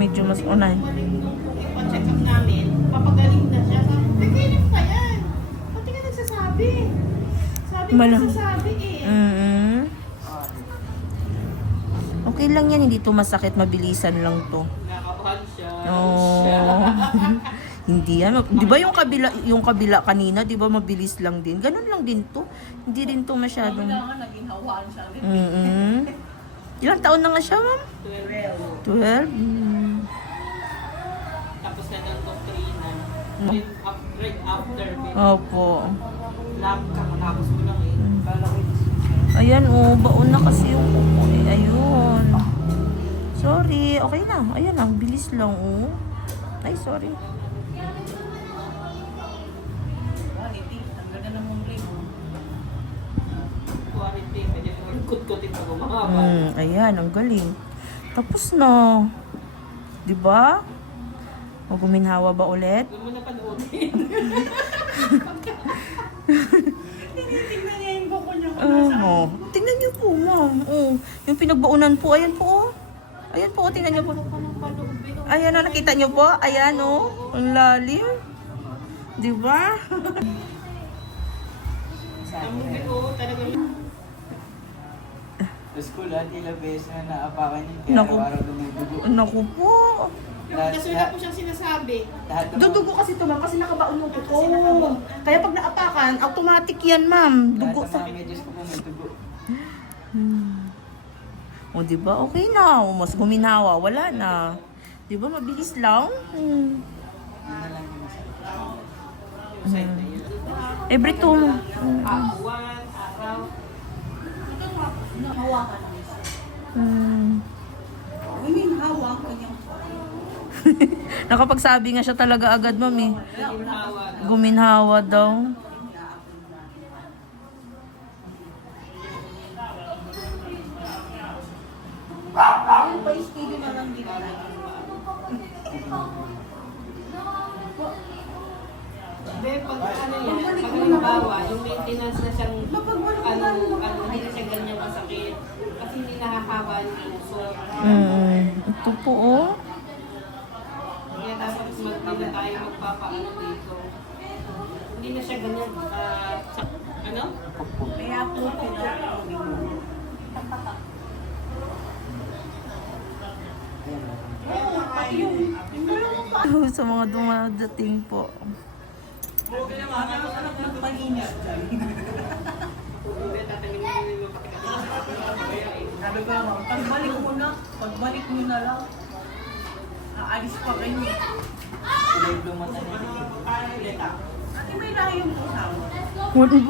medyo mas unay. Ipa-check up namin, papagaling na siya. Sabi, kailan pa yan? Pati ka nagsasabi. Sabi ka nagsasabi eh. Okay lang yan, hindi to masakit, mabilisan lang to. Nakakabahan siya. Oh. Hindi yan. Di ba yung kabila kanina, di ba mabilis lang din? Ganun lang din to. Hindi rin to masyadong... Naging hawaan siya. Ilang taon na nga siya, ma'am? 12? Tapos na ng doktrina. Right after. Opo. Lang, kakatapos mo lang eh. Kala ko Ayan, oh, baon na kasi yung kuko eh. Ayun. Sorry, okay na. Ayan lang, bilis lang, oh. Ay, sorry. quality. Ang ganda ng mumble mo. Quality. Medyo kut-kutin pa gumahaba. Ayan, ang galing. Tapos na. Diba? Maguminhawa ba ulit? Huwag mo na panoorin. Tinitingnan niya yung buko niya. Oh. Tingnan niyo po, ma'am. Oh. Yung pinagbaunan po, ayan po, oh. Ayan po, tingnan niyo po. Ayan, oh, nakita niyo po? Ayan, oh. Ang lalim. Diba? Ang mumble ko talaga. Sa school, ilang beses na naapakan yun. Kaya Naku. araw-araw dumudugo. Naku po. Kasi wala po siyang sinasabi. Lahat ng Dudugo kasi ito, ma'am, kasi nakabaon yung kuko. Kaya pag naapakan, automatic yan, ma'am. Dugo lahat sa... ng mga medyas ko po may dugo. O, diba? Okay na. O, mas guminawa. Wala na. Diba? Mabilis lang. Yun na lang yung Side na yun. Every two. One araw. Nahawakan niya siya. Hawak ko niya. Nakapagsabi nga siya talaga agad, ma'am eh. Ginhawa daw. Guminhawa daw. Ayun, pa-studio na lang din natin. Be, pag ano yan, pag halimbawa, yung maintenance na siyang, hindi na siya ganyan masakit. Kasi hindi nakahaba yung puso. Ito po, oh. Kaya dapat hindi na tayo magpapaano dito. Hindi na siya ganyan, ano? Kaya po, pinapuli mo. Sa mga dumadating po. Magpalinis dyan. Be, tatangin mo yung pakikinig. Sabi ko naman, pagbalik mo na lang, aalis pa kayo. kulay blue mata nila. Ate, may lahi yung kasama.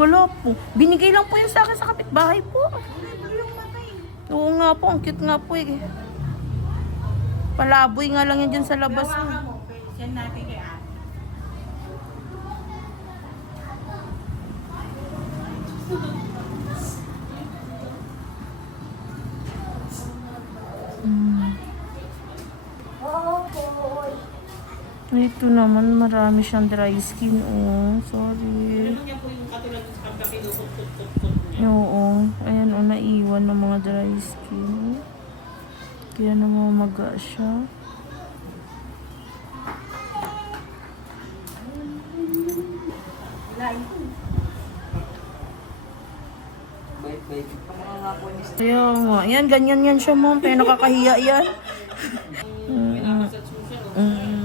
Wala po. Binigay lang po yun sa akin sa kapitbahay po. May blue yung mata eh. Oo nga po, ang cute nga po eh. Palaboy nga lang yan dyan sa labas. Hawakan mo, send natin kay ate. Ito naman, marami siyang dry skin. Oh, sorry. Ano niya po yung katulad sa pagkakilukot-kut-kut niya? Oo. Ayan, oh, naiwan ng mga dry skin. Kaya namamaga siya. Bait-bait. Kamukha nga po ni Kaya nga. Yan, ganyan yan siya, ma'am. Kaya nakakahiya yan. Pinapasat mo siya, oh.